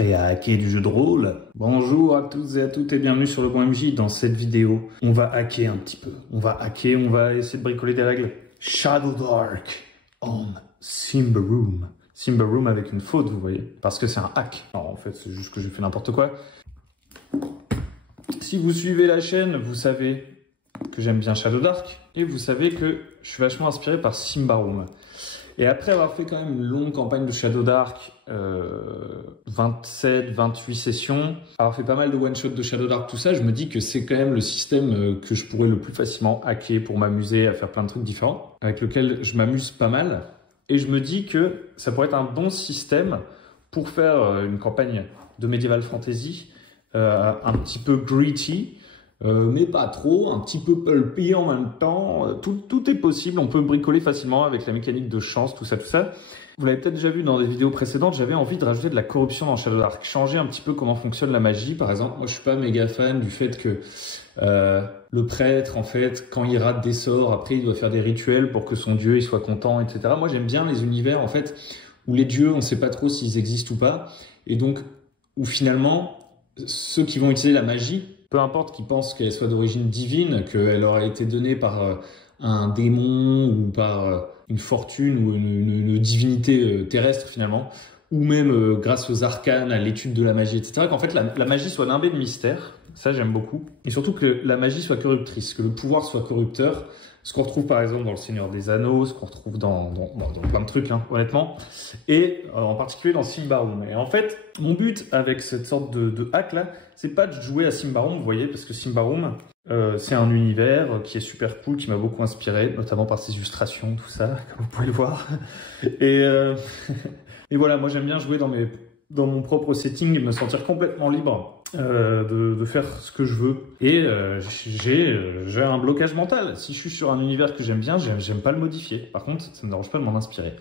Prêt à hacker du jeu de rôle? Bonjour à toutes et à toutes et bienvenue sur le point MJ. Dans cette vidéo, on va hacker un petit peu. On va essayer de bricoler des règles. Shadow Dark on Symbaroum. Symbaroum avec une faute, vous voyez, parce que c'est un hack. Alors en fait, c'est juste que j'ai fait n'importe quoi. Si vous suivez la chaîne, vous savez que j'aime bien Shadow Dark et vous savez que je suis vachement inspiré par Symbaroum. Et après avoir fait quand même une longue campagne de Shadow Dark, 27, 28 sessions, avoir fait pas mal de one-shot de Shadow Dark, tout ça, je me dis que c'est quand même le système que je pourrais le plus facilement hacker pour m'amuser à faire plein de trucs différents, avec lequel je m'amuse pas mal. Et je me dis que ça pourrait être un bon système pour faire une campagne de Medieval Fantasy un petit peu gritty, mais pas trop, un petit peu pulpy en même temps. Tout est possible, on peut bricoler facilement avec la mécanique de chance, tout ça, tout ça. Vous l'avez peut-être déjà vu dans des vidéos précédentes, j'avais envie de rajouter de la corruption dans Shadow Dark, changer un petit peu comment fonctionne la magie. Par exemple, moi je suis pas méga fan du fait que le prêtre, en fait, quand il rate des sorts, après il doit faire des rituels pour que son dieu il soit content, etc. Moi j'aime bien les univers, en fait, où les dieux, on sait pas trop s'ils existent ou pas, et donc où finalement, ceux qui vont utiliser la magie, peu importe qu'ils pensent qu'elle soit d'origine divine, qu'elle aurait été donnée par un démon ou par une fortune ou une divinité terrestre finalement, ou même grâce aux arcanes, à l'étude de la magie, etc., qu'en fait la magie soit nimbée de mystère, ça j'aime beaucoup, et surtout que la magie soit corruptrice, que le pouvoir soit corrupteur, ce qu'on retrouve par exemple dans Le Seigneur des Anneaux, ce qu'on retrouve dans plein de trucs, hein, honnêtement, et en particulier dans Symbaroum. Et en fait, mon but avec cette sorte de hack là, c'est pas de jouer à Symbaroum, vous voyez, parce que Symbaroum, c'est un univers qui est super cool, qui m'a beaucoup inspiré, notamment par ses illustrations, tout ça, comme vous pouvez le voir. Et, et voilà, moi j'aime bien jouer dans mon propre setting et me sentir complètement libre de faire ce que je veux. Et j'ai un blocage mental. Si je suis sur un univers que j'aime bien, j'aime pas le modifier. Par contre, ça ne me dérange pas de m'en inspirer.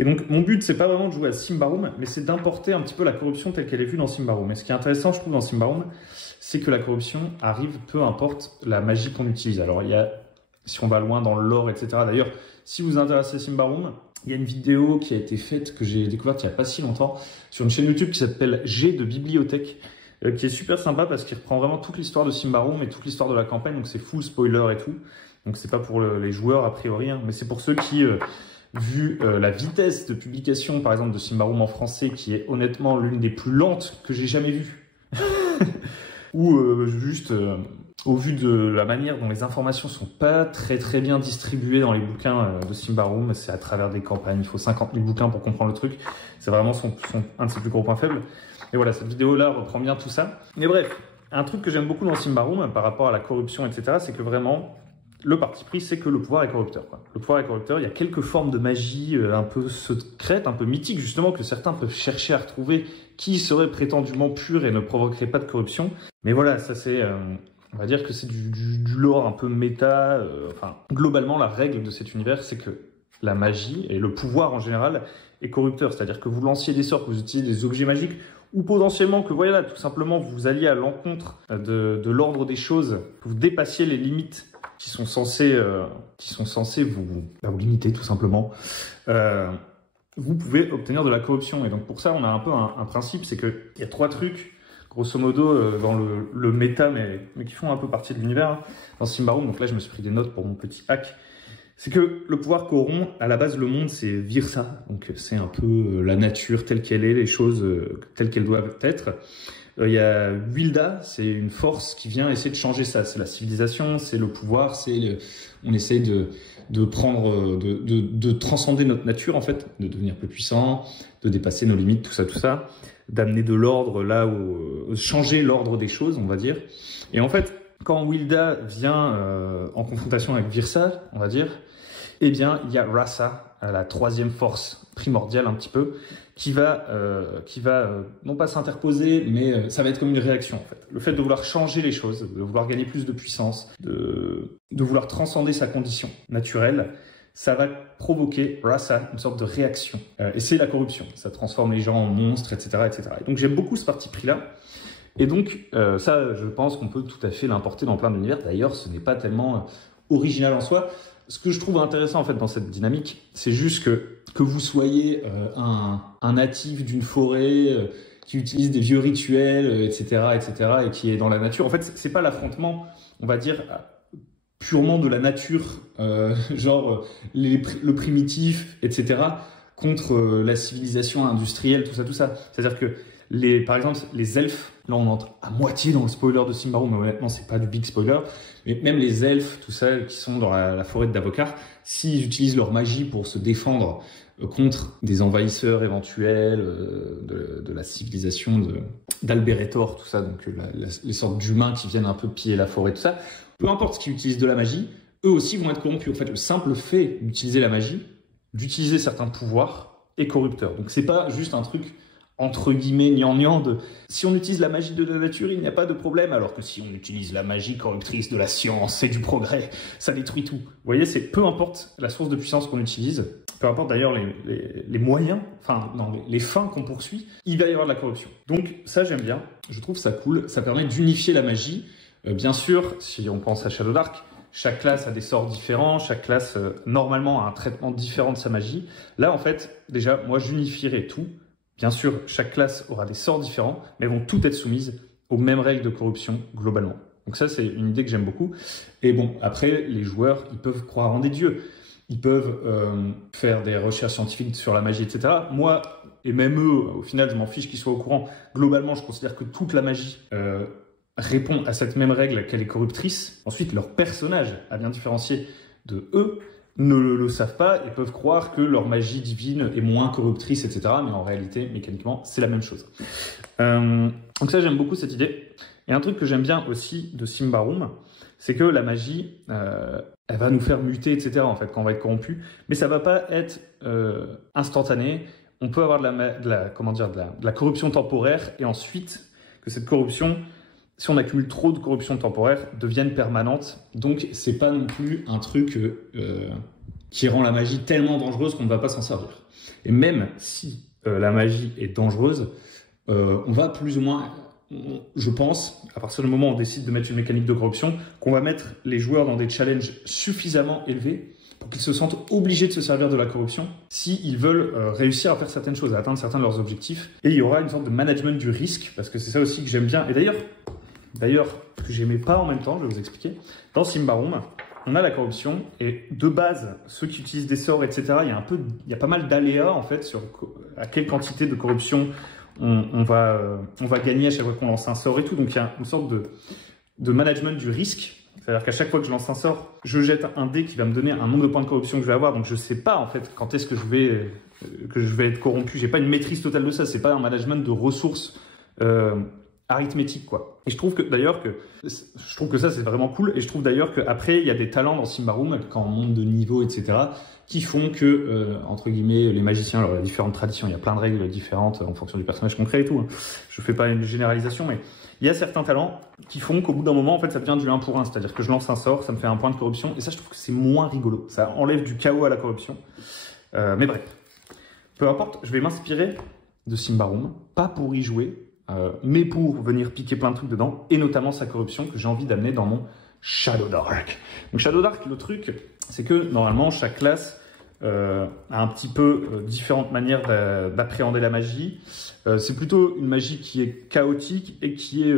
Et donc, mon but, c'est pas vraiment de jouer à Symbaroum, mais c'est d'importer un petit peu la corruption telle qu'elle est vue dans Symbaroum. Et ce qui est intéressant, je trouve, dans Symbaroum, c'est que la corruption arrive peu importe la magie qu'on utilise. Alors, il y a, si on va loin dans le lore, etc. D'ailleurs, si vous vous intéressez à Symbaroum, il y a une vidéo qui a été faite, que j'ai découverte il n'y a pas si longtemps, sur une chaîne YouTube qui s'appelle G de Bibliothèque, qui est super sympa parce qu'il reprend vraiment toute l'histoire de Symbaroum et toute l'histoire de la campagne, donc c'est full spoiler et tout. Donc c'est pas pour les joueurs a priori, hein, mais c'est pour ceux qui, vu la vitesse de publication par exemple de Symbaroum en français, qui est honnêtement l'une des plus lentes que j'ai jamais vues, ou juste au vu de la manière dont les informations sont pas très bien distribuées dans les bouquins de Symbaroum, c'est à travers des campagnes, il faut 50 000 bouquins pour comprendre le truc, c'est vraiment un de ses plus gros points faibles. Et voilà, cette vidéo-là reprend bien tout ça. Mais bref, un truc que j'aime beaucoup dans Symbaroum par rapport à la corruption, etc., c'est que vraiment, le parti pris, c'est que le pouvoir est corrupteur, quoi. Le pouvoir est corrupteur, il y a quelques formes de magie un peu secrètes, un peu mythiques, justement, que certains peuvent chercher à retrouver, qui seraient prétendument pures et ne provoqueraient pas de corruption. Mais voilà, ça c'est... on va dire que c'est du lore un peu méta. Enfin, globalement, la règle de cet univers, c'est que la magie et le pouvoir en général est corrupteur. C'est-à-dire que vous lanciez des sorts, que vous utilisez des objets magiques, ou potentiellement que, voilà, tout simplement, vous alliez à l'encontre de l'ordre des choses, que vous dépassiez les limites qui sont censées vous limiter, tout simplement. Vous pouvez obtenir de la corruption. Et donc, pour ça, on a un peu un principe, c'est qu'il y a 3 trucs, grosso modo, dans le méta, mais qui font un peu partie de l'univers, hein, dans Symbaroum. Donc là, je me suis pris des notes pour mon petit hack. C'est que le pouvoir corrompt, à la base, le monde, c'est Virsa. Donc c'est un peu la nature telle qu'elle est, les choses telles qu'elles doivent être. Il y a Wilda, c'est une force qui vient essayer de changer ça. C'est la civilisation, c'est le pouvoir, on essaye de transcender notre nature, en fait, de devenir plus puissant, de dépasser nos limites, tout ça, d'amener de l'ordre là où changer l'ordre des choses, on va dire. Et en fait, quand Wilda vient en confrontation avec Virsa, on va dire, eh bien, il y a Rasa, la 3e force primordiale un petit peu, qui va non pas s'interposer, mais ça va être comme une réaction, en fait. Le fait de vouloir changer les choses, de vouloir gagner plus de puissance, de vouloir transcender sa condition naturelle, ça va provoquer Rasa, une sorte de réaction. Et c'est la corruption. Ça transforme les gens en monstres, etc., etc. Et donc j'aime beaucoup ce parti pris-là. Et donc, ça, je pense qu'on peut tout à fait l'importer dans plein d'univers. D'ailleurs, ce n'est pas tellement original en soi. Ce que je trouve intéressant en fait dans cette dynamique, c'est juste que vous soyez un natif d'une forêt qui utilise des vieux rituels, etc., et qui est dans la nature. En fait, c'est pas l'affrontement, on va dire, purement de la nature, genre le primitif, etc., contre la civilisation industrielle, tout ça. C'est-à-dire que, par exemple, les elfes, là on entre à moitié dans le spoiler de Symbaroum, mais honnêtement c'est pas du big spoiler, mais même les elfes, tout ça, qui sont dans la forêt de Davokar, s'ils utilisent leur magie pour se défendre contre des envahisseurs éventuels de la civilisation d'Alberetor, tout ça, donc les sortes d'humains qui viennent un peu piller la forêt, tout ça, peu importe ce qu'ils utilisent de la magie, eux aussi vont être corrompus. En fait, le simple fait d'utiliser la magie, d'utiliser certains pouvoirs, est corrupteur. Donc c'est pas juste un truc entre guillemets gnangnan de si on utilise la magie de la nature, il n'y a pas de problème, alors que si on utilise la magie corruptrice de la science et du progrès, ça détruit tout. Vous voyez, c'est peu importe la source de puissance qu'on utilise, peu importe d'ailleurs les moyens, enfin non, les fins qu'on poursuit, il va y avoir de la corruption. Donc ça j'aime bien, je trouve ça cool, ça permet d'unifier la magie. Bien sûr, si on pense à Shadow Dark, chaque classe a des sorts différents, chaque classe normalement a un traitement différent de sa magie. Là en fait, déjà, moi j'unifierais tout. Bien sûr, chaque classe aura des sorts différents, mais vont toutes être soumises aux mêmes règles de corruption globalement. Donc ça, c'est une idée que j'aime beaucoup. Et bon, après, les joueurs, ils peuvent croire en des dieux. Ils peuvent faire des recherches scientifiques sur la magie, etc. Moi, et même eux, au final, je m'en fiche qu'ils soient au courant. Globalement, je considère que toute la magie répond à cette même règle qu'elle est corruptrice. Ensuite, leur personnage, à bien différencier de eux, ne le savent pas et peuvent croire que leur magie divine est moins corruptrice, etc. Mais en réalité, mécaniquement, c'est la même chose. Donc ça, j'aime beaucoup cette idée. Et un truc que j'aime bien aussi de Symbaroum, c'est que la magie, elle va nous faire muter, etc. en fait, quand on va être corrompu. Mais ça va pas être instantané. On peut avoir de la corruption temporaire et ensuite que cette corruption, si on accumule trop de corruption temporaire, devienne permanente. Donc, c'est pas non plus un truc qui rend la magie tellement dangereuse qu'on ne va pas s'en servir. Et même si la magie est dangereuse, on va plus ou moins, je pense, à partir du moment où on décide de mettre une mécanique de corruption, qu'on va mettre les joueurs dans des challenges suffisamment élevés pour qu'ils se sentent obligés de se servir de la corruption s'ils veulent réussir à faire certaines choses, à atteindre certains de leurs objectifs. Et il y aura une sorte de management du risque, parce que c'est ça aussi que j'aime bien. Et d'ailleurs, que j'aimais pas en même temps, je vais vous expliquer. Dans Symbaroum, on a la corruption, et de base, ceux qui utilisent des sorts, etc., il y a pas mal d'aléas, en fait, sur à quelle quantité de corruption on va gagner à chaque fois qu'on lance un sort et tout. Donc il y a une sorte de management du risque. C'est-à-dire qu'à chaque fois que je lance un sort, je jette un dé qui va me donner un nombre de points de corruption que je vais avoir. Donc je ne sais pas en fait quand est-ce que je vais être corrompu. Je n'ai pas une maîtrise totale de ça. Ce n'est pas un management de ressources arithmétiques, quoi. Et je trouve que d'ailleurs que ça c'est vraiment cool. Et je trouve d'ailleurs qu'après il y a des talents dans Symbaroum quand on monte de niveau, etc., qui font que, entre guillemets, les magiciens, alors il y a différentes traditions, il y a plein de règles différentes en fonction du personnage qu'on crée et tout. Hein. Je ne fais pas une généralisation, mais il y a certains talents qui font qu'au bout d'un moment, en fait, ça devient du 1 pour 1. C'est-à-dire que je lance un sort, ça me fait un point de corruption. Et ça, je trouve que c'est moins rigolo. Ça enlève du chaos à la corruption. Mais bref. Peu importe, je vais m'inspirer de Symbaroum, pas pour y jouer, mais pour venir piquer plein de trucs dedans, et notamment sa corruption que j'ai envie d'amener dans mon Shadow Dark. Donc Shadow Dark, le truc, c'est que normalement, chaque classe a un petit peu différentes manières d'appréhender la magie. C'est plutôt une magie qui est chaotique et qui est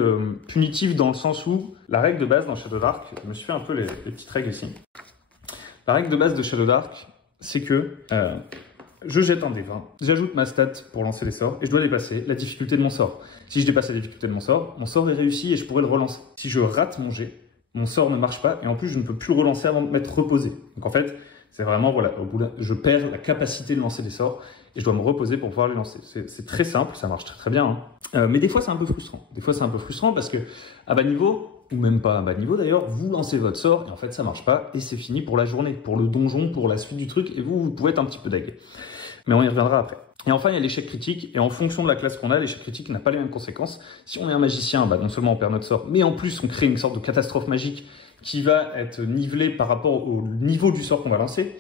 punitive dans le sens où la règle de base dans Shadow Dark, je me suis fait un peu les petites règles ici. La règle de base de Shadow Dark, c'est que je jette un dé 20, j'ajoute ma stat pour lancer les sorts et je dois dépasser la difficulté de mon sort. Si je dépasse la difficulté de mon sort est réussi et je pourrais le relancer. Si je rate mon jet, mon sort ne marche pas et en plus je ne peux plus le relancer avant de m'être reposé. Donc en fait, c'est vraiment, voilà, au bout je perds la capacité de lancer des sorts et je dois me reposer pour pouvoir les lancer. C'est très simple, ça marche très très bien. Hein. Mais des fois, c'est un peu frustrant. Des fois, c'est un peu frustrant parce que à bas niveau, ou même pas à bas niveau d'ailleurs, vous lancez votre sort et en fait, ça marche pas et c'est fini pour la journée, pour le donjon, pour la suite du truc et vous pouvez être un petit peu dagué. Mais on y reviendra après. Et enfin, il y a l'échec critique et en fonction de la classe qu'on a, l'échec critique n'a pas les mêmes conséquences. Si on est un magicien, bah, non seulement on perd notre sort, mais en plus, on crée une sorte de catastrophe magique qui va être nivelé par rapport au niveau du sort qu'on va lancer.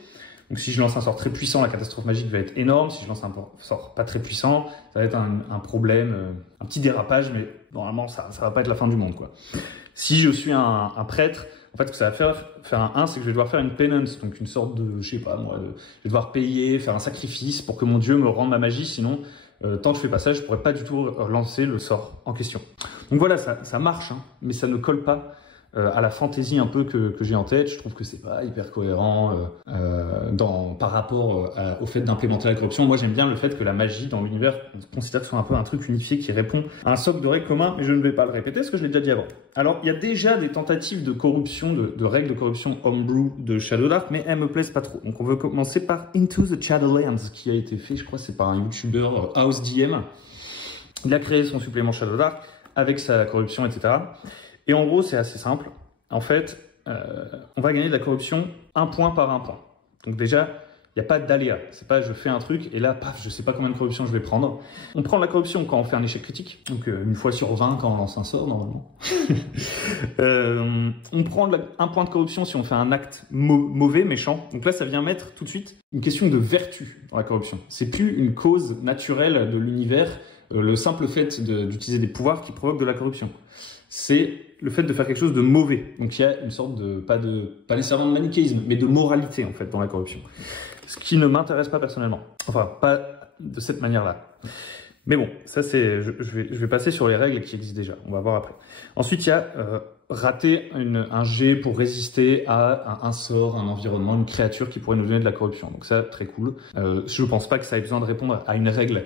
Donc si je lance un sort très puissant, la catastrophe magique va être énorme. Si je lance un sort pas très puissant, ça va être un problème, un petit dérapage, mais normalement ça va pas être la fin du monde, quoi. Si je suis un prêtre, en fait ce que ça va faire un 1, c'est que je vais devoir faire une penance, donc une sorte de, je sais pas moi, je vais devoir payer, faire un sacrifice pour que mon dieu me rende ma magie, sinon tant que je fais pas ça, je pourrais pas du tout lancer le sort en question. Donc voilà, ça marche, hein, mais ça ne colle pas à la fantaisie un peu que j'ai en tête. Je trouve que c'est pas hyper cohérent par rapport au fait d'implémenter la corruption. Moi, j'aime bien le fait que la magie dans l'univers, on considère que ce soit un peu un truc unifié qui répond à un socle de règles communs, mais je ne vais pas le répéter parce que je l'ai déjà dit avant. Alors, il y a déjà des tentatives de corruption, de règles de corruption homebrew de Shadow Dark, mais elles me plaisent pas trop. Donc, on veut commencer par Into the Shadowlands, qui a été fait, je crois, c'est par un YouTuber HouseDM. Il a créé son supplément Shadow Dark avec sa corruption, etc. Et en gros, c'est assez simple. En fait, on va gagner de la corruption un point par un point. Donc déjà, il n'y a pas d'aléa. C'est pas je fais un truc et là, paf, je ne sais pas combien de corruption je vais prendre. On prend de la corruption quand on fait un échec critique. Donc une fois sur 20 quand on lance un sort, normalement. On prend un point de corruption si on fait un acte mauvais, méchant. Donc là, ça vient mettre tout de suite une question de vertu dans la corruption. C'est plus une cause naturelle de l'univers, le simple fait d'utiliser des pouvoirs qui provoquent de la corruption. C'est le fait de faire quelque chose de mauvais. Donc il y a une sorte de, pas nécessairement de manichéisme, mais de moralité en fait dans la corruption. Ce qui ne m'intéresse pas personnellement. Enfin, pas de cette manière-là. Mais bon, ça c'est, je vais passer sur les règles qui existent déjà. On va voir après. Ensuite, il y a rater un jet pour résister à un sort, un environnement, une créature qui pourrait nous donner de la corruption. Donc ça, très cool. Je ne pense pas que ça ait besoin de répondre à une règle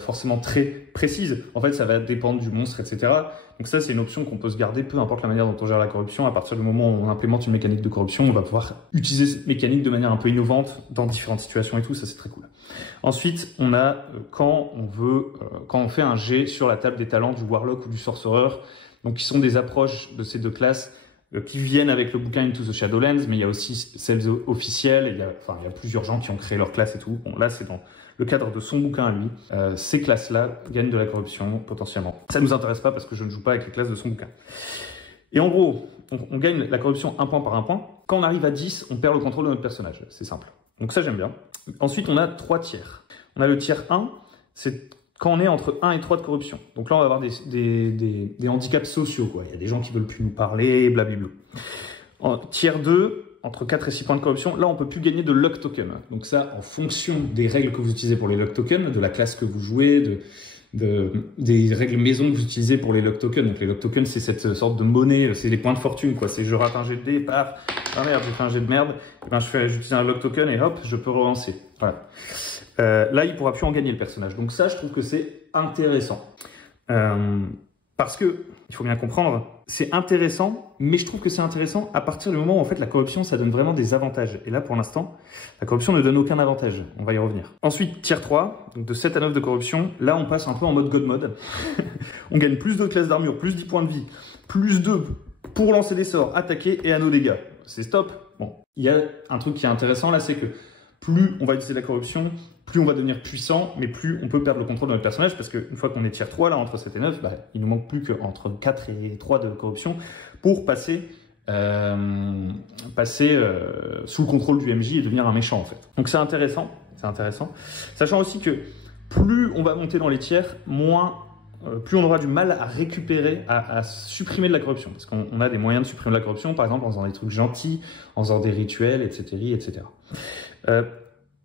forcément très précise. En fait, ça va dépendre du monstre, etc. Donc ça, c'est une option qu'on peut se garder, peu importe la manière dont on gère la corruption. À partir du moment où on implémente une mécanique de corruption, on va pouvoir utiliser cette mécanique de manière un peu innovante dans différentes situations et tout. Ça, c'est très cool. Ensuite, on a quand on fait un jet sur la table des talents du Warlock ou du Sorcerer, donc qui sont des approches de ces deux classes qui viennent avec le bouquin Into the Shadowlands, mais il y a aussi celles officielles. Il y a plusieurs gens qui ont créé leur classe et tout. Bon, là, c'est dans le cadre de son bouquin à lui. Ces classes-là gagnent de la corruption potentiellement. Ça ne nous intéresse pas parce que je ne joue pas avec les classes de son bouquin. Et en gros, on gagne la corruption un point par un point. Quand on arrive à 10, on perd le contrôle de notre personnage. C'est simple. Donc ça, j'aime bien. Ensuite, on a 3 tiers. On a le tiers 1, c'est quand on est entre 1 et 3 de corruption. Donc là, on va avoir des handicaps sociaux, quoi. Il y a des gens qui veulent plus nous parler, blablabla. En tiers 2, entre 4 et 6 points de corruption, là, on peut plus gagner de luck token. Donc ça, en fonction des règles que vous utilisez pour les luck tokens, de la classe que vous jouez, des règles maison que vous utilisez pour les luck tokens. Donc les luck tokens, c'est cette sorte de monnaie, c'est les points de fortune, quoi. C'est je rate un jet de dé, ah merde, j'ai fait un jet de merde, et ben j'utilise un luck token et hop, je peux relancer. Voilà. Là, il pourra plus en gagner le personnage. Donc ça, je trouve que c'est intéressant. Parce que, il faut bien comprendre, c'est intéressant, mais je trouve que c'est intéressant à partir du moment où en fait la corruption, ça donne vraiment des avantages. Et là, pour l'instant, la corruption ne donne aucun avantage. On va y revenir. Ensuite, tier 3, donc de 7 à 9 de corruption. Là, on passe un peu en mode God mode. On gagne plus de classes d'armure, plus 10 points de vie, plus 2 pour lancer des sorts, attaquer et à nos dégâts. C'est stop. Bon, il y a un truc qui est intéressant là, c'est que plus on va utiliser la corruption, plus on va devenir puissant, mais plus on peut perdre le contrôle de notre personnage, parce qu'une fois qu'on est tier 3, là, entre 7 et 9, il nous manque plus qu'entre 4 et 3 de corruption pour passer sous le contrôle du MJ et devenir un méchant, en fait. Donc c'est intéressant, Sachant aussi que plus on va monter dans les tiers, plus on aura du mal à récupérer, à supprimer de la corruption. Parce qu'on a des moyens de supprimer de la corruption, par exemple en faisant des trucs gentils, en faisant des rituels, etc.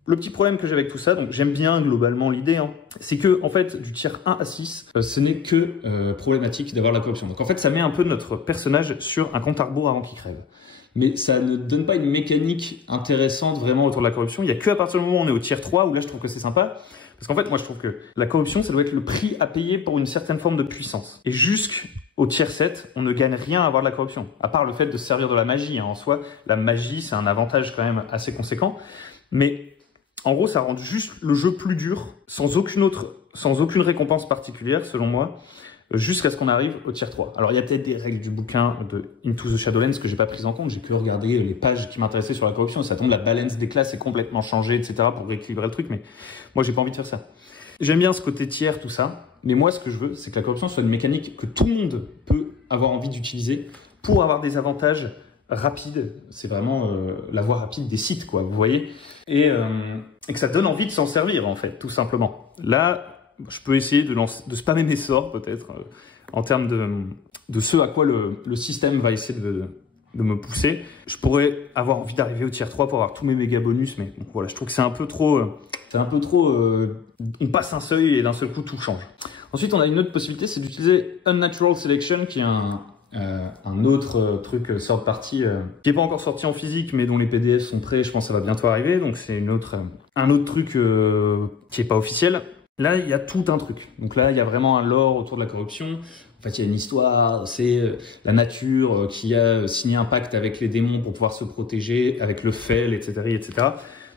Le petit problème que j'ai avec tout ça, donc j'aime bien globalement l'idée, c'est que en fait du tiers 1 à 6, ce n'est que problématique d'avoir la corruption. Donc en fait ça met un peu notre personnage sur un compte à rebours avant qu'il crève. Mais ça ne donne pas une mécanique intéressante vraiment autour de la corruption. Il n'y a que à partir du moment où on est au tiers 3 où là je trouve que c'est sympa. Parce qu'en fait moi je trouve que la corruption ça doit être le prix à payer pour une certaine forme de puissance. Et jusqu'au tiers 7, on ne gagne rien à avoir de la corruption. À part le fait de se servir de la magie. En soi, la magie c'est un avantage quand même assez conséquent. Mais en gros, ça rend juste le jeu plus dur, sans aucune récompense particulière, selon moi, jusqu'à ce qu'on arrive au tier 3. Alors, il y a peut-être des règles du bouquin de Into the Shadowlands que j'ai pas prises en compte. J'ai que regardé les pages qui m'intéressaient sur la corruption. Ça tombe, la balance des classes est complètement changée, etc. pour rééquilibrer le truc. Mais moi, j'ai pas envie de faire ça. J'aime bien ce côté tiers, tout ça. Mais moi, ce que je veux, c'est que la corruption soit une mécanique que tout le monde peut avoir envie d'utiliser pour avoir des avantages rapides. C'est vraiment la voie rapide des sites, quoi. Vous voyez ? Et que ça donne envie de s'en servir, en fait, tout simplement. Là, je peux essayer de spammer mes sorts, peut-être, en termes de ce à quoi le système va essayer de me pousser. Je pourrais avoir envie d'arriver au tier 3 pour avoir tous mes méga bonus, mais bon, voilà, je trouve que c'est un peu trop C'est un peu trop... on passe un seuil et d'un seul coup, tout change. Ensuite, on a une autre possibilité, c'est d'utiliser Unnatural Selection, qui est un autre truc third party qui n'est pas encore sorti en physique, mais dont les PDF sont prêts. Je pense que ça va bientôt arriver. Donc, c'est un autre truc qui n'est pas officiel. Là, il y a tout un truc. Donc là, il y a vraiment un lore autour de la corruption. En fait, il y a une histoire. C'est la nature qui a signé un pacte avec les démons pour pouvoir se protéger, avec le fel, etc., etc.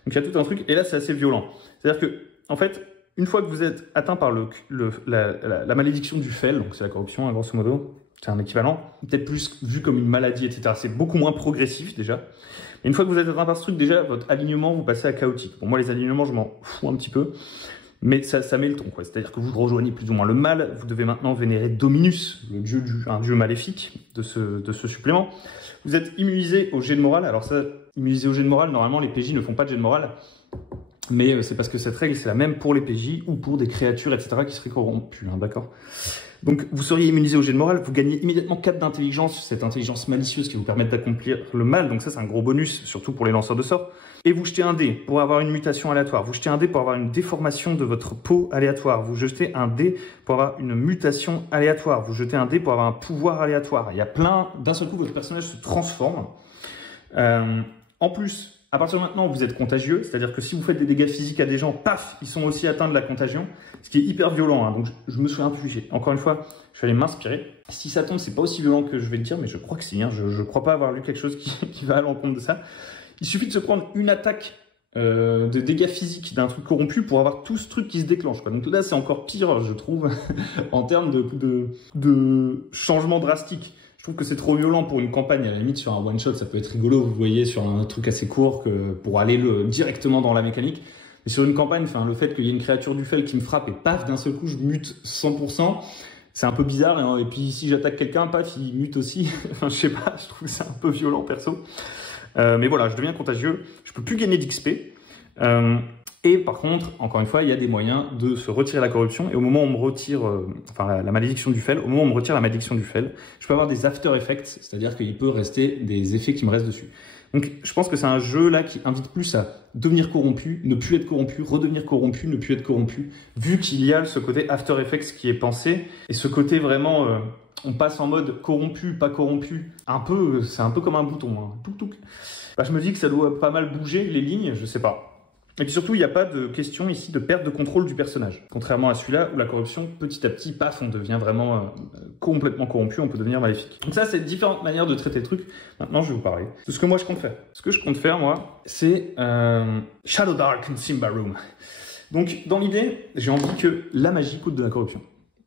Donc, il y a tout un truc. Et là, c'est assez violent. C'est-à-dire que, en fait, une fois que vous êtes atteint par la malédiction du fel, donc c'est la corruption, hein, grosso modo, c'est un équivalent, peut-être plus vu comme une maladie, etc. C'est beaucoup moins progressif, déjà. Et une fois que vous êtes atteint par ce truc, déjà, votre alignement, vous passez à chaotique. Bon, moi, les alignements, je m'en fous un petit peu. Mais ça met le ton, quoi. C'est-à-dire que vous rejoignez plus ou moins le mal. Vous devez maintenant vénérer Dominus, un dieu maléfique de ce supplément. Vous êtes immunisé au jet de morale. Alors ça, immunisé au jet de morale, normalement, les PJ ne font pas de jet de morale. Mais c'est parce que cette règle, c'est la même pour les PJ ou pour des créatures, etc. qui seraient corrompues, hein, d'accord? Donc, vous seriez immunisé au jet de morale. Vous gagnez immédiatement 4 d'intelligence, cette intelligence malicieuse qui vous permet d'accomplir le mal. Donc ça, c'est un gros bonus, surtout pour les lanceurs de sorts. Et vous jetez un dé pour avoir une mutation aléatoire. Vous jetez un dé pour avoir une déformation de votre peau aléatoire. Vous jetez un dé pour avoir une mutation aléatoire. Vous jetez un dé pour avoir un pouvoir aléatoire. Il y a plein... D'un seul coup, votre personnage se transforme. En plus, à partir de maintenant, vous êtes contagieux. C'est-à-dire que si vous faites des dégâts physiques à des gens, paf, ils sont aussi atteints de la contagion. Ce qui est hyper violent. Hein. Donc, je me suis infligé. Encore une fois, je vais aller m'inspirer. Si ça tombe, c'est pas aussi violent que je vais le dire, mais je crois que si. Hein. Je ne crois pas avoir lu quelque chose qui va à l'encontre de ça. Il suffit de se prendre une attaque de dégâts physiques d'un truc corrompu pour avoir tout ce truc qui se déclenche, quoi. Donc là, c'est encore pire, je trouve, en termes de changement drastique. Je trouve que c'est trop violent pour une campagne. À la limite, sur un one-shot, ça peut être rigolo, vous voyez, sur un truc assez court pour aller directement dans la mécanique. Mais sur une campagne, le fait qu'il y ait une créature du fel qui me frappe et paf, d'un seul coup, je mute 100%. C'est un peu bizarre. Hein. Et puis, si j'attaque quelqu'un, paf, il mute aussi. Enfin, je sais pas, je trouve que c'est un peu violent, perso. Mais voilà, je deviens contagieux, je peux plus gagner d'XP. Et par contre, encore une fois, il y a des moyens de se retirer la corruption. Et au moment où on me retire, la malédiction du fel, au moment où on me retire la malédiction du fel, je peux avoir des after effects, c'est-à-dire qu'il peut rester des effets qui me restent dessus. Donc je pense que c'est un jeu là qui invite plus à devenir corrompu, ne plus être corrompu, redevenir corrompu, ne plus être corrompu, vu qu'il y a ce côté after effects qui est pensé, et ce côté vraiment... on passe en mode corrompu, pas corrompu. C'est un peu comme un bouton. Hein. Touc, touc. Bah, je me dis que ça doit pas mal bouger, les lignes, je sais pas. Et puis surtout, il n'y a pas de question ici de perte de contrôle du personnage. Contrairement à celui-là, où la corruption, petit à petit, paf, on devient vraiment complètement corrompu, on peut devenir maléfique. Donc ça, c'est différentes manières de traiter le truc. Maintenant, je vais vous parler de ce que moi, je compte faire. Ce que je compte faire, moi, c'est Shadow Dark and Symbaroum. Donc, dans l'idée, j'ai envie que la magie coûte de la corruption.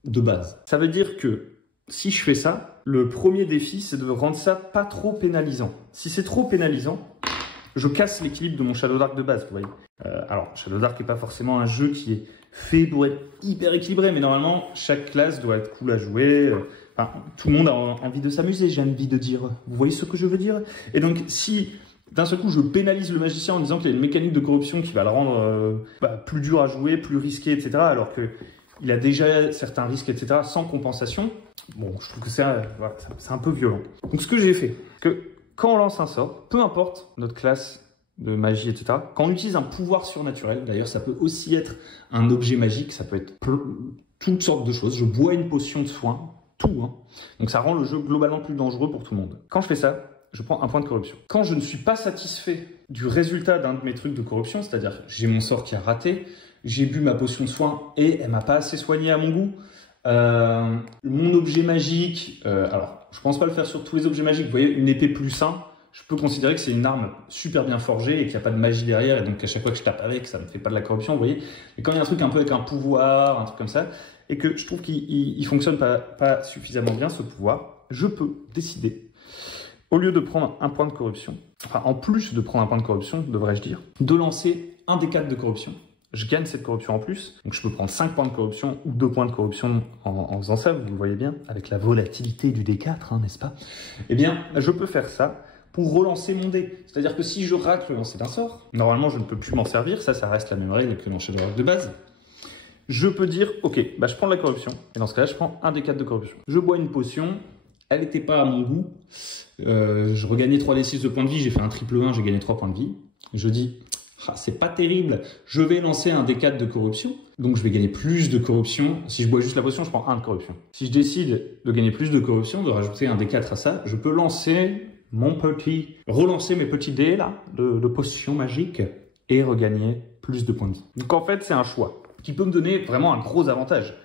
De base. Ça veut dire que si je fais ça, le premier défi, c'est de rendre ça pas trop pénalisant. Si c'est trop pénalisant, je casse l'équilibre de mon Shadow Dark de base, vous voyez. Alors, Shadow Dark n'est pas forcément un jeu qui est fait pour être hyper équilibré, mais normalement, chaque classe doit être cool à jouer. Tout le monde a envie de s'amuser, j'ai envie de dire. Vous voyez ce que je veux dire? Et donc, si d'un seul coup, je pénalise le magicien en disant qu'il y a une mécanique de corruption qui va le rendre plus dur à jouer, plus risqué, etc., alors qu'il a déjà certains risques, etc., sans compensation, bon, je trouve que c'est un peu violent. Donc, ce que j'ai fait, que quand on lance un sort, peu importe notre classe de magie, etc., quand on utilise un pouvoir surnaturel, d'ailleurs, ça peut aussi être un objet magique, ça peut être toutes sortes de choses. Je bois une potion de soin, tout, hein. Donc, ça rend le jeu globalement plus dangereux pour tout le monde. Quand je fais ça, je prends un point de corruption. Quand je ne suis pas satisfait du résultat d'un de mes trucs de corruption, c'est-à-dire j'ai mon sort qui a raté, j'ai bu ma potion de soin et elle m'a pas assez soigné à mon goût, mon objet magique, alors je pense pas le faire sur tous les objets magiques, vous voyez, une épée plus 1, je peux considérer que c'est une arme super bien forgée et qu'il n'y a pas de magie derrière, et donc à chaque fois que je tape avec, ça ne me fait pas de la corruption, vous voyez. Et quand il y a un truc un peu avec un pouvoir, un truc comme ça, et que je trouve qu'il fonctionne pas suffisamment bien ce pouvoir, je peux décider, au lieu de prendre un point de corruption, enfin en plus de prendre un point de corruption, devrais-je dire, de lancer un des 4 de corruption. Je gagne cette corruption en plus, donc je peux prendre 5 points de corruption ou 2 points de corruption en faisant ça, vous le voyez bien, avec la volatilité du D4, hein, n'est-ce pas? Eh bien, je peux faire ça pour relancer mon dé. C'est-à-dire que si je rate le lancer d'un sort, normalement je ne peux plus m'en servir, ça reste la même règle que dans Shadow Dark de base. Je peux dire, ok, bah je prends de la corruption, et dans ce cas-là, je prends un des 4 de corruption. Je bois une potion, elle n'était pas à mon goût, je regagnais 3d6 de points de vie, j'ai fait un triple 1, j'ai gagné 3 points de vie. Je dis, Ah, c'est pas terrible. Je vais lancer un D4 de corruption, donc je vais gagner plus de corruption. Si je bois juste la potion, je prends 1 de corruption. Si je décide de gagner plus de corruption, de rajouter un D4 à ça, je peux relancer mes petits dés là, de potions magiques et regagner plus de points de vie. Donc en fait, c'est un choix qui peut me donner vraiment un gros avantage.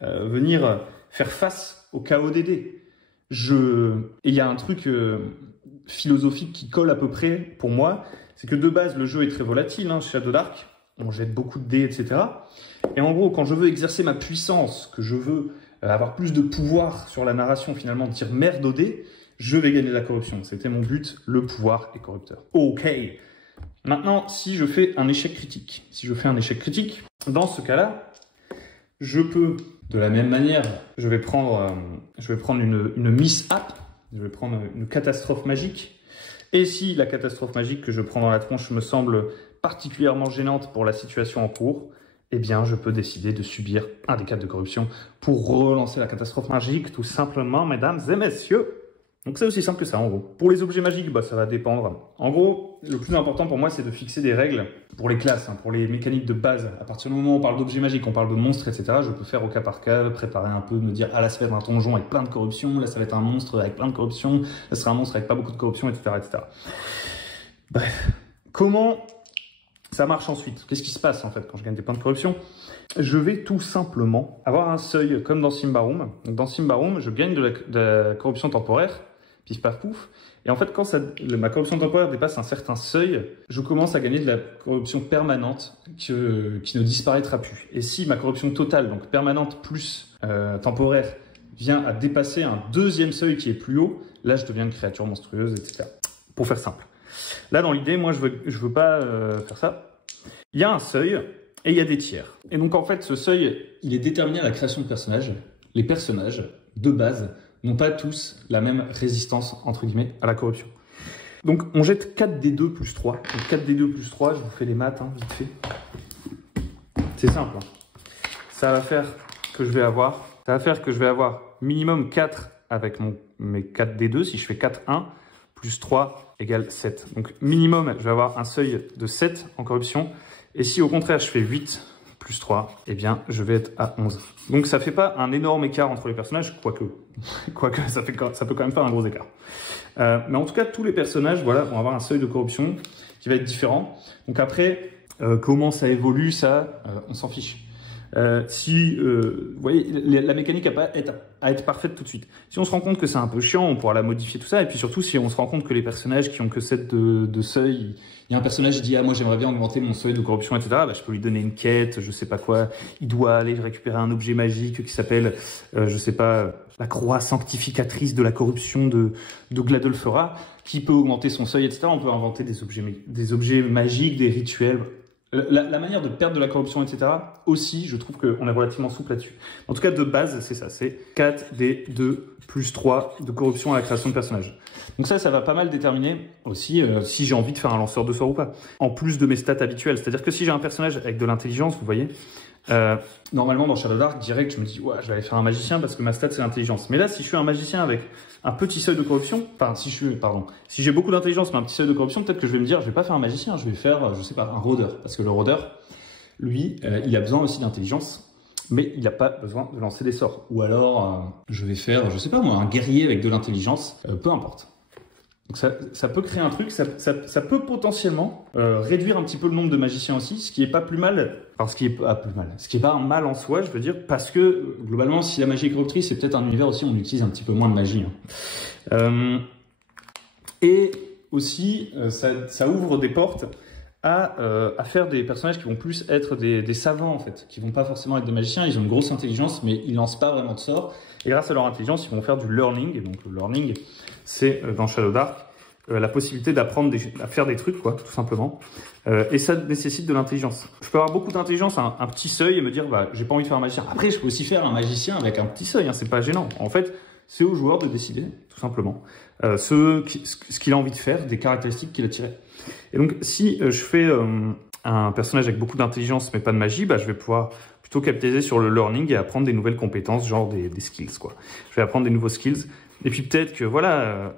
Venir faire face au chaos des dés. Et il y a un truc philosophique qui colle à peu près pour moi, c'est que de base, le jeu est très volatile, hein, Shadow Dark, on jette beaucoup de dés, etc. Et en gros, quand je veux exercer ma puissance, que je veux avoir plus de pouvoir sur la narration, finalement, dire merde aux dés, je vais gagner de la corruption. C'était mon but, le pouvoir est corrupteur. Ok. Maintenant, si je fais un échec critique, dans ce cas-là, je peux, de la même manière, je vais prendre une miss-up, je vais prendre une catastrophe magique. Et si la catastrophe magique que je prends dans la tronche me semble particulièrement gênante pour la situation en cours, eh bien, je peux décider de subir un des 4 de corruption pour relancer la catastrophe magique, tout simplement, mesdames et messieurs. Donc c'est aussi simple que ça, en gros. Pour les objets magiques, bah, ça va dépendre. En gros, le plus important pour moi, c'est de fixer des règles pour les classes, hein, pour les mécaniques de base. À partir du moment où on parle d'objets magiques, on parle de monstres, etc., je peux faire au cas par cas, préparer un peu, me dire, ah là, ça va être un donjon avec plein de corruption, là, ça va être un monstre avec plein de corruption, là, ça sera un monstre avec pas beaucoup de corruption, etc., etc. Bref, comment ça marche ensuite? Qu'est-ce qui se passe, en fait, quand je gagne des points de corruption? Je vais tout simplement avoir un seuil, comme dans Symbaroum. Donc, dans Symbaroum, je gagne de la corruption temporaire, pif paf pouf. Et en fait, quand ma corruption temporaire dépasse un certain seuil, je commence à gagner de la corruption permanente qui ne disparaîtra plus. Et si ma corruption totale, donc permanente plus temporaire, vient à dépasser un deuxième seuil qui est plus haut, là, je deviens une créature monstrueuse, etc. Pour faire simple. Là, dans l'idée, moi, je veux pas faire ça. Il y a un seuil et il y a des tiers. Et donc, en fait, ce seuil, il est déterminé à la création de personnages. Les personnages, de base, n'ont pas tous la même résistance, entre guillemets, à la corruption. Donc, on jette 4d2 plus 3. Donc, 4d2 plus 3, je vous fais les maths, hein, vite fait. C'est simple. Hein. Ça va faire que je vais avoir minimum 4 avec mes 4d2. Si je fais 4, 1, plus 3 égale 7. Donc, minimum, je vais avoir un seuil de 7 en corruption. Et si, au contraire, je fais 8 plus 3, eh bien, je vais être à 11. Donc, ça ne fait pas un énorme écart entre les personnages, quoique ça peut quand même faire un gros écart. Mais en tout cas, tous les personnages vont avoir un seuil de corruption qui va être différent. Donc après, comment ça évolue, ça, on s'en fiche. Vous voyez, la mécanique n'a pas à être parfaite tout de suite. Si on se rend compte que c'est un peu chiant, on pourra la modifier, tout ça. Et puis surtout, si on se rend compte que les personnages qui ont que 7 de seuil, il y a un personnage qui dit « Ah, moi j'aimerais bien augmenter mon seuil de corruption, etc. » Bah, je peux lui donner une quête, je sais pas quoi. Il doit aller récupérer un objet magique qui s'appelle, je sais pas, la croix sanctificatrice de la corruption de Gladolfera, qui peut augmenter son seuil, etc. On peut inventer des objets magiques, des rituels. La manière de perdre de la corruption, etc., aussi, je trouve qu'on est relativement souple là-dessus. En tout cas, de base, c'est ça. C'est 4d2 plus 3 de corruption à la création de personnages. Donc ça va pas mal déterminer aussi si j'ai envie de faire un lanceur de sort ou pas. En plus de mes stats habituelles. C'est-à-dire que si j'ai un personnage avec de l'intelligence, vous voyez, normalement dans Shadow Dark, direct, je me dis, ouais, je vais aller faire un magicien parce que ma stat, c'est l'intelligence. Mais là, si je suis un magicien avec un petit seuil de corruption, si j'ai beaucoup d'intelligence mais un petit seuil de corruption, peut-être que je vais me dire, je vais pas faire un magicien, je vais faire, je sais pas, un rôdeur. Parce que le rôdeur, lui, il a besoin aussi d'intelligence, mais il n'a pas besoin de lancer des sorts. Ou alors, je vais faire, je sais pas moi, un guerrier avec de l'intelligence, peu importe. Donc ça peut créer un truc, ça peut potentiellement réduire un petit peu le nombre de magiciens aussi, ce qui est pas plus mal, enfin ce qui est pas mal en soi, je veux dire, parce que globalement, si la magie est corruptrice, c'est peut-être un univers aussi où on utilise un petit peu moins de magie. Hein. Et aussi, ça ouvre des portes à faire des personnages qui vont plus être des savants en fait, qui vont pas forcément être des magiciens, ils ont une grosse intelligence, mais ils lancent pas vraiment de sorts. Et grâce à leur intelligence, ils vont faire du learning. Et donc le learning, c'est dans Shadow Dark la possibilité d'apprendre à faire des trucs, quoi, tout simplement. Et ça nécessite de l'intelligence. Je peux avoir beaucoup d'intelligence, un petit seuil, et me dire, bah, j'ai pas envie de faire un magicien. Après, je peux aussi faire un magicien avec un petit seuil, hein, c'est pas gênant. En fait, c'est au joueur de décider, tout simplement, ce qu'il a envie de faire, des caractéristiques qu'il a tirées. Et donc, si je fais un personnage avec beaucoup d'intelligence, mais pas de magie, bah, je vais pouvoir plutôt capitaliser sur le learning et apprendre des nouvelles compétences, genre des skills, quoi. Je vais apprendre des nouveaux skills. Et puis peut-être que, voilà,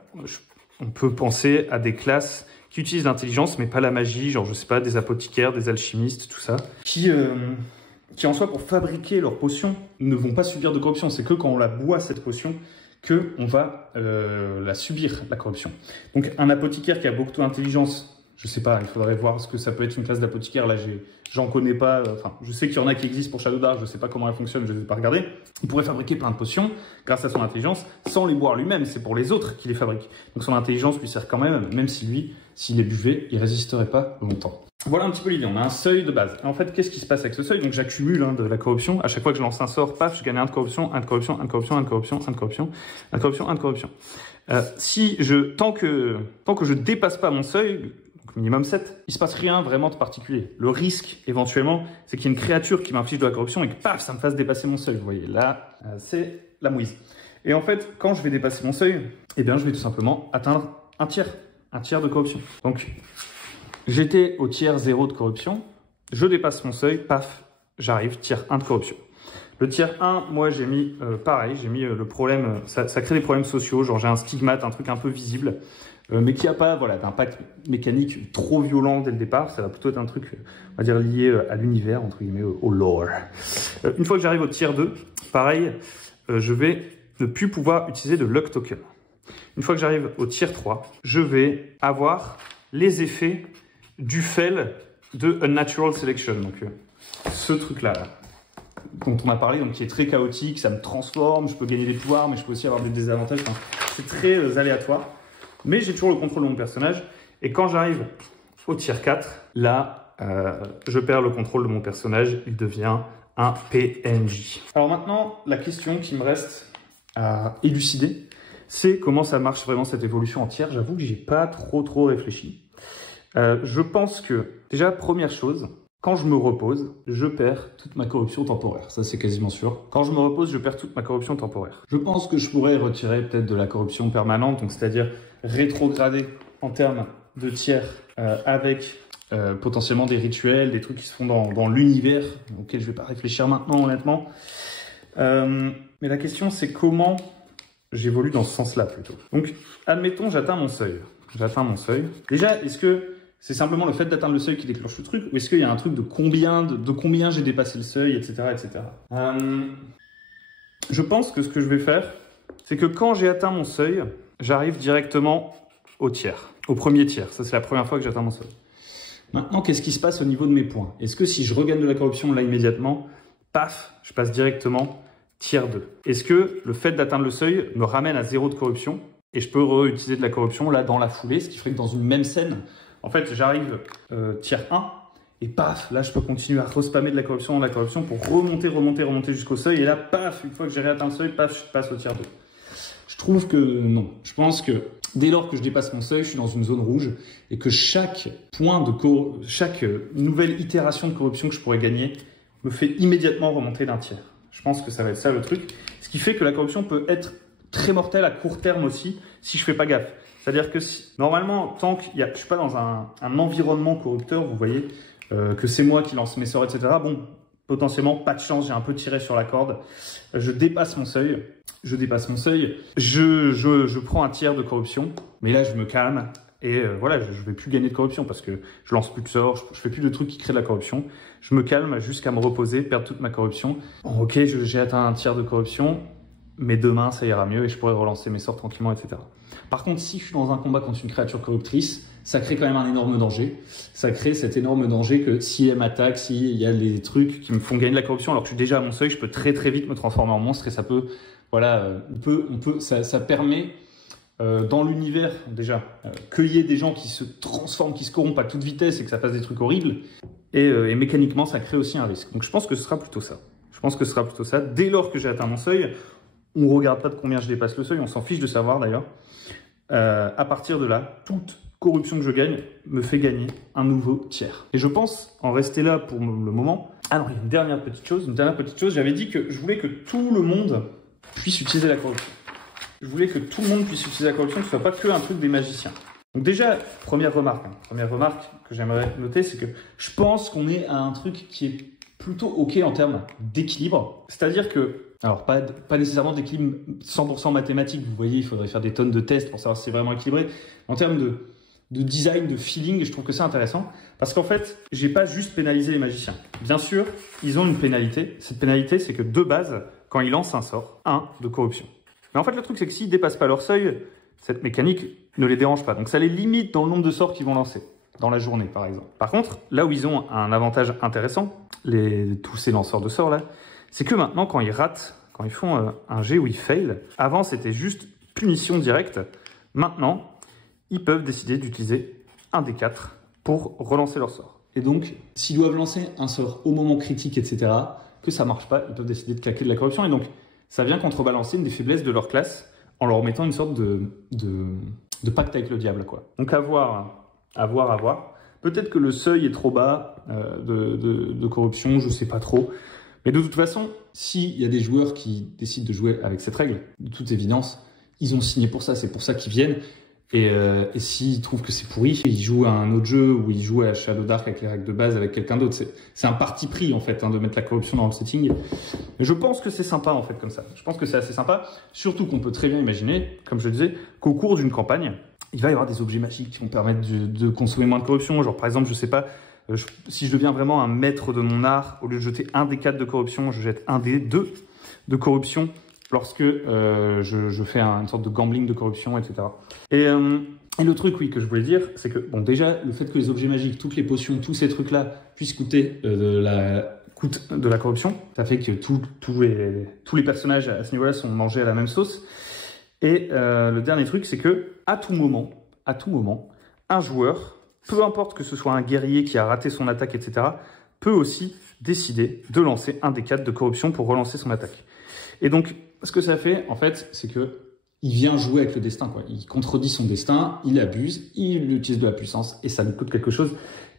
on peut penser à des classes qui utilisent l'intelligence, mais pas la magie, genre, je sais pas, des apothicaires, des alchimistes, tout ça, qui en soi, pour fabriquer leurs potions, ne vont pas subir de corruption. C'est que quand on la boit, cette potion, qu'on va la subir, la corruption. Donc, un apothicaire qui a beaucoup d'intelligence, je sais pas, il faudrait voir ce que ça peut être une classe d'apothicaire. Là, j'en connais pas. Enfin, je sais qu'il y en a qui existent pour Shadow Dark. Je sais pas comment elle fonctionne, je ne vais pas regarder. Il pourrait fabriquer plein de potions grâce à son intelligence sans les boire lui-même. C'est pour les autres qu'il les fabrique. Donc, son intelligence lui sert quand même si lui, s'il les buvait, il résisterait pas longtemps. Voilà un petit peu l'idée. On a un seuil de base. Et en fait, qu'est-ce qui se passe avec ce seuil? Donc, j'accumule de la corruption. À chaque fois que je lance un sort, paf, je gagne un de corruption, un de corruption, un de corruption, un de corruption, un de corruption, un de corruption, un de corruption. Tant que je dépasse pas mon seuil, minimum 7, il se passe rien vraiment de particulier. Le risque, éventuellement, c'est qu'il y ait une créature qui m'inflige de la corruption et que, paf, ça me fasse dépasser mon seuil. Vous voyez, là, c'est la mouise. Et en fait, quand je vais dépasser mon seuil, eh bien, je vais tout simplement atteindre un tiers de corruption. Donc, j'étais au tiers 0 de corruption, je dépasse mon seuil, paf, j'arrive, tiers 1 de corruption. Le tiers 1, moi, j'ai mis, pareil, j'ai mis le problème, ça crée des problèmes sociaux, genre j'ai un stigmate, un truc un peu visible, mais qui n'a pas d'impact mécanique trop violent dès le départ. Ça va plutôt être un truc, on va dire, lié à l'univers, entre guillemets, au lore. Une fois que j'arrive au tiers 2, pareil, je vais ne plus pouvoir utiliser de luck token. Une fois que j'arrive au tiers 3, je vais avoir les effets du fail de Unnatural Selection. Donc, ce truc-là, dont on a parlé, donc qui est très chaotique, ça me transforme, je peux gagner des pouvoirs, mais je peux aussi avoir des désavantages. Enfin, c'est très aléatoire. Mais j'ai toujours le contrôle de mon personnage. Et quand j'arrive au tiers 4, là, je perds le contrôle de mon personnage. Il devient un PNJ. Alors maintenant, la question qui me reste à élucider, c'est comment ça marche vraiment cette évolution en tiers. J'avoue que j'ai pas trop réfléchi. Je pense que, déjà, première chose, quand je me repose, je perds toute ma corruption temporaire. Ça, c'est quasiment sûr. Quand je me repose, je perds toute ma corruption temporaire. Je pense que je pourrais retirer peut-être de la corruption permanente, donc c'est-à-dire rétrograder en termes de tiers avec potentiellement des rituels, des trucs qui se font dans l'univers, auxquels je ne vais pas réfléchir maintenant, honnêtement. Mais la question, c'est comment j'évolue dans ce sens-là, plutôt. Donc, admettons, j'atteins mon seuil. J'atteins mon seuil. Déjà, est-ce que c'est simplement le fait d'atteindre le seuil qui déclenche le truc, ou est-ce qu'il y a un truc de combien j'ai dépassé le seuil, etc. etc. Je pense que ce que je vais faire, c'est que quand j'ai atteint mon seuil, j'arrive directement au tiers, au premier tiers. Ça, c'est la première fois que j'atteins mon seuil. Maintenant, qu'est-ce qui se passe au niveau de mes points? Est-ce que si je regagne de la corruption là immédiatement, paf, je passe directement tiers 2? Est-ce que le fait d'atteindre le seuil me ramène à 0 de corruption et je peux réutiliser de la corruption là dans la foulée, ce qui ferait que dans une même scène, en fait, j'arrive tiers 1 et paf, là, je peux continuer à respammer de la corruption pour remonter jusqu'au seuil. Et là, paf, une fois que j'ai réatteint le seuil, paf, je passe au tiers 2. Je trouve que non. Je pense que dès lors que je dépasse mon seuil, je suis dans une zone rouge et que chaque nouvelle itération de corruption que je pourrais gagner me fait immédiatement remonter d'un tiers. Je pense que ça va être ça le truc. Ce qui fait que la corruption peut être très mortelle à court terme aussi si je fais pas gaffe. C'est-à-dire que normalement, tant que je ne suis pas dans un environnement corrupteur, vous voyez, que c'est moi qui lance mes sorts, etc. Bon, potentiellement, pas de chance, j'ai un peu tiré sur la corde. Je dépasse mon seuil. Je prends un tiers de corruption, mais là, je me calme. Et voilà, je ne vais plus gagner de corruption parce que je lance plus de sorts, je fais plus de trucs qui créent de la corruption. Je me calme jusqu'à me reposer, perdre toute ma corruption. Bon, ok, j'ai atteint un tiers de corruption, mais demain, ça ira mieux et je pourrai relancer mes sorts tranquillement, etc. Par contre, si je suis dans un combat contre une créature corruptrice, ça crée quand même un énorme danger. Ça crée cet énorme danger que si elle m'attaque, s'il y a des trucs qui me font gagner de la corruption, alors que je suis déjà à mon seuil, je peux très vite me transformer en monstre et ça peut, voilà, ça permet dans l'univers déjà qu'il y ait des gens qui se transforment, qui se corrompent à toute vitesse et que ça fasse des trucs horribles. Et mécaniquement, ça crée aussi un risque. Donc je pense que ce sera plutôt ça. Dès lors que j'ai atteint mon seuil, on ne regarde pas de combien je dépasse le seuil, on s'en fiche de savoir d'ailleurs. À partir de là, toute corruption que je gagne me fait gagner un nouveau tiers. Et je pense en rester là pour le moment. Alors, il y a une dernière petite chose. J'avais dit que je voulais que tout le monde puisse utiliser la corruption. Que ce soit pas que un truc des magiciens. Donc déjà, première remarque que j'aimerais noter, c'est que je pense qu'on est à un truc qui est plutôt OK en termes d'équilibre. C'est-à-dire que, alors pas nécessairement d'équilibre 100% mathématique, vous voyez, il faudrait faire des tonnes de tests pour savoir si c'est vraiment équilibré. En termes design, de feeling, et je trouve que c'est intéressant. Parce qu'en fait, j'ai pas juste pénalisé les magiciens. Bien sûr, ils ont une pénalité. Cette pénalité, c'est que de base, quand ils lancent un sort, 1 de corruption. Mais en fait, le truc, c'est que s'ils dépassent pas leur seuil, cette mécanique ne les dérange pas. Donc ça les limite dans le nombre de sorts qu'ils vont lancer, dans la journée par exemple. Par contre, là où ils ont un avantage intéressant, tous ces lanceurs de sorts là, c'est que maintenant quand ils ratent, quand ils font un jet où ils fail, avant c'était juste punition directe, maintenant ils peuvent décider d'utiliser un des 4 pour relancer leur sort. Et donc, s'ils doivent lancer un sort au moment critique, etc., que ça marche pas, ils peuvent décider de claquer de la corruption. Et donc, ça vient contrebalancer une des faiblesses de leur classe en leur mettant une sorte de pacte avec le diable, quoi. Donc, à voir. Peut-être que le seuil est trop bas de corruption, je sais pas trop. Mais de toute façon, s'il y a des joueurs qui décident de jouer avec cette règle, de toute évidence, ils ont signé pour ça, c'est pour ça qu'ils viennent. Et s'ils trouvent que c'est pourri, ils jouent à un autre jeu ou ils jouent à Shadow Dark avec les règles de base avec quelqu'un d'autre. C'est un parti pris en fait de mettre la corruption dans le setting. Mais je pense que c'est sympa en fait comme ça. Je pense que c'est assez sympa. Surtout qu'on peut très bien imaginer, comme je le disais, qu'au cours d'une campagne, il va y avoir des objets magiques qui vont permettre de consommer moins de corruption. Genre par exemple, je sais pas, si je deviens vraiment un maître de mon art, au lieu de jeter un des 4 de corruption, je jette un des 2 de corruption. Lorsque je fais une sorte de gambling de corruption, etc. Et le truc, oui, que je voulais dire, c'est que, bon, déjà, le fait que les objets magiques, toutes les potions, tous ces trucs-là, puissent coûter de la corruption, ça fait que tous les personnages à ce niveau-là sont mangés à la même sauce. Et le dernier truc, c'est que, à tout moment, un joueur, peu importe que ce soit un guerrier qui a raté son attaque, etc., peut aussi décider de lancer un des 4 de corruption pour relancer son attaque. Et donc, ce que ça fait, en fait, c'est que il vient jouer avec le destin, quoi. Il contredit son destin, il abuse, il utilise de la puissance et ça lui coûte quelque chose.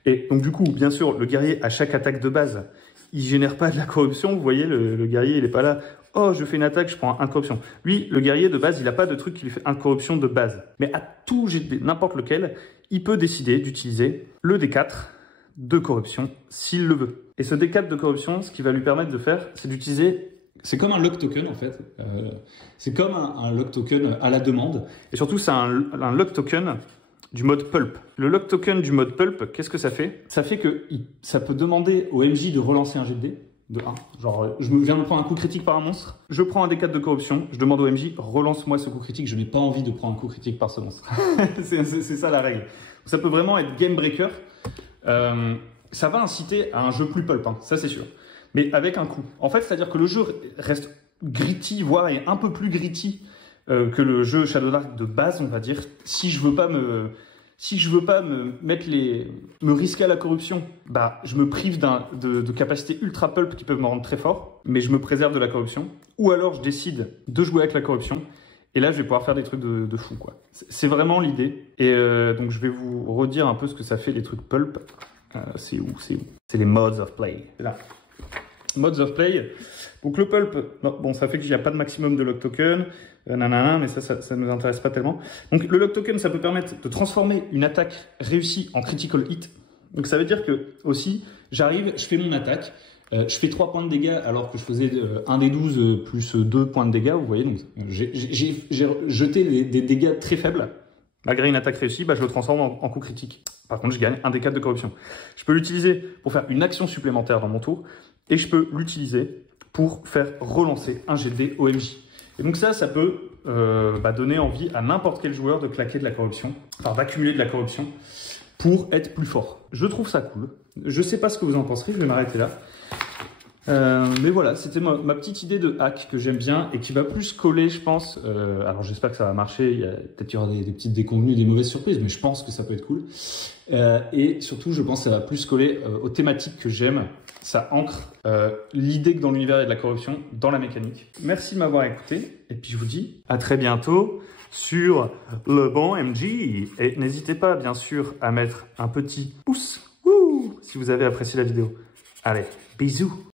Et donc, du coup, bien sûr, le guerrier, à chaque attaque de base, il génère pas de la corruption. Vous voyez, le guerrier, il est pas là. Oh, je fais une attaque, je prends un de corruption. Lui, le guerrier, de base, il n'a pas de truc qui lui fait un de corruption de base. Mais à tout jet, n'importe lequel, il peut décider d'utiliser le D4 de corruption s'il le veut. Et ce D4 de corruption, ce qui va lui permettre de faire, c'est d'utiliser... C'est comme un lock token en fait, c'est comme un lock token à la demande. Et surtout c'est un lock token du mode pulp. Le lock token du mode pulp, qu'est-ce que ça fait? Ça fait que ça peut demander au MJ de relancer un jet de dés de 1. Genre je viens de prendre un coup critique par un monstre, je prends un D4 de corruption, je demande au MJ relance-moi ce coup critique, je n'ai pas envie de prendre un coup critique par ce monstre. c'est ça la règle. Ça peut vraiment être game breaker. Ça va inciter à un jeu plus pulp, hein, ça c'est sûr. Mais avec un coup. En fait, c'est-à-dire que le jeu reste gritty, voire est un peu plus gritty que le jeu Shadow Dark de base, on va dire. Si je veux pas me risquer à la corruption, bah, je me prive de capacités ultra pulp qui peuvent me rendre très fort, mais je me préserve de la corruption. Ou alors, je décide de jouer avec la corruption. Et là, je vais pouvoir faire des trucs de fou, quoi. C'est vraiment l'idée. Et donc, je vais vous redire un peu ce que ça fait, les trucs pulp. C'est où? C'est les modes of play. C'est là. Modes of play. Donc le pulp, bon, ça fait qu'il n'y a pas de maximum de lock token, mais ça ne nous intéresse pas tellement. Donc le lock token, ça peut permettre de transformer une attaque réussie en critical hit. Donc ça veut dire que aussi, j'arrive, je fais mon attaque, je fais 3 points de dégâts alors que je faisais 1 des 12 plus 2 points de dégâts, vous voyez, donc j'ai jeté des dégâts très faibles. Malgré une attaque réussie, bah, je le transforme en coup critique. Par contre, je gagne un des 4 de corruption. Je peux l'utiliser pour faire une action supplémentaire dans mon tour. Et je peux l'utiliser pour faire relancer un jet de dés au MJ. Et donc ça peut donner envie à n'importe quel joueur de claquer de la corruption, enfin d'accumuler de la corruption pour être plus fort. Je trouve ça cool. Je sais pas ce que vous en penserez, je vais m'arrêter là. Mais voilà, c'était ma petite idée de hack que j'aime bien et qui va plus coller, je pense. Alors j'espère que ça va marcher, peut-être qu'il y aura des petites déconvenues, des mauvaises surprises, mais je pense que ça peut être cool. Et surtout, je pense que ça va plus coller aux thématiques que j'aime. Ça ancre l'idée que dans l'univers il y a de la corruption dans la mécanique. Merci de m'avoir écouté et puis je vous dis à très bientôt sur le bon MJ. Et n'hésitez pas bien sûr à mettre un petit pouce si vous avez apprécié la vidéo. Allez, bisous!